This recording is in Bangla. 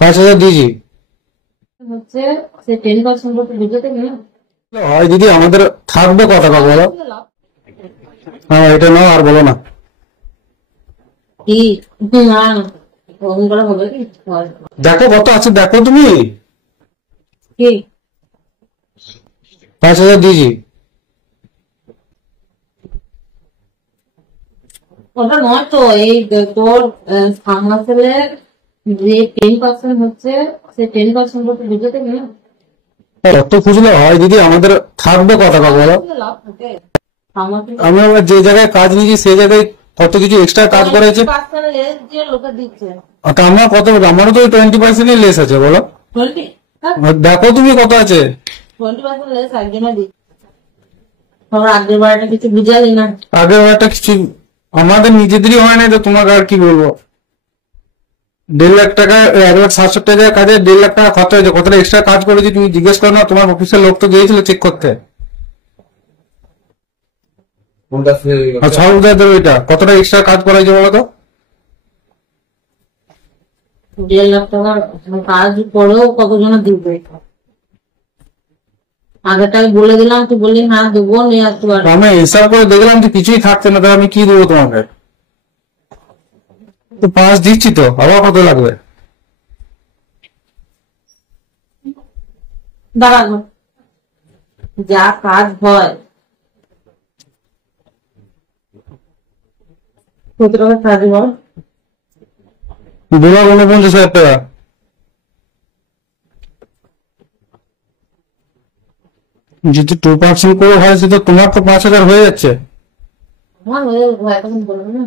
5,000 দিয়েছি। হচ্ছে সে 10% করতে বুঝতে না। হয় দিদি, আমাদের থাকবে কত টাকা বলো? হ্যাঁ, এটা নাও আর বলো না। কি না ওরকম করে হবে কি? দেখো কত আছে, দেখো তুমি। কি 5,000 দিয়েছি। ওটা নয় তো, এই তোর ফার্মাসেলের যে 10% হচ্ছে সে 10% করতে বুঝতে না। অত খুঁজলে হয় দিদি, আমাদের থাকবে কত টাকা বলো? লাভ থাকে ফার্মাসেল আমি আবার যে জায়গায় কাজ নিয়েছি সেই জায়গায় কত কিছু এক্সট্রা কাজ করেছে। 20% যে লোকে দিচ্ছে তা আমার কত, আমারও তো 20% লেস আছে বলো। 20 দেখো তুমি কত আছে। 20% লেস একজনে দিচ্ছে। তোর আগের বারটা কিছু বুঝালি না। আগের একটা কিছু আমাদের নিজেদেরই হয় না, তো তোমাকে আর কি বলবো। 1.5 লাখ টাকা, 1,60,000 টাকা কাজে 1.5 লাখ টাকা খরচ হয়েছে। কতটা এক্সট্রা কাজ করেছি তুমি জিজ্ঞেস করো না, তোমার অফিসের লোক তো গিয়েছিল চেক করতে। ওইটা কতটা এক্সট্রা কাজ করা হয়েছে বলো তো? 1.5 লাখ টাকার কাজ করেও কতজনে দিবে? আগেটাই বলে দিলাম, তুই বললি না দেবো নিয়ে আসতে পারবো। আমি হিসাব করে দেখলাম যে কিছুই থাকছে না, তাহলে আমি কি দেবো তোমাকে? তো 5 দিচ্ছি তো, আবার কত লাগবে? দাঁড়াবো যা কাজ হয় কত টাকা কাজ বল? 2,49,000 টাকা। যদি 2% করে হয় সেটা তোমার তো 5,000 হয়ে যাচ্ছে। আমার হয়ে এখন বলবো না।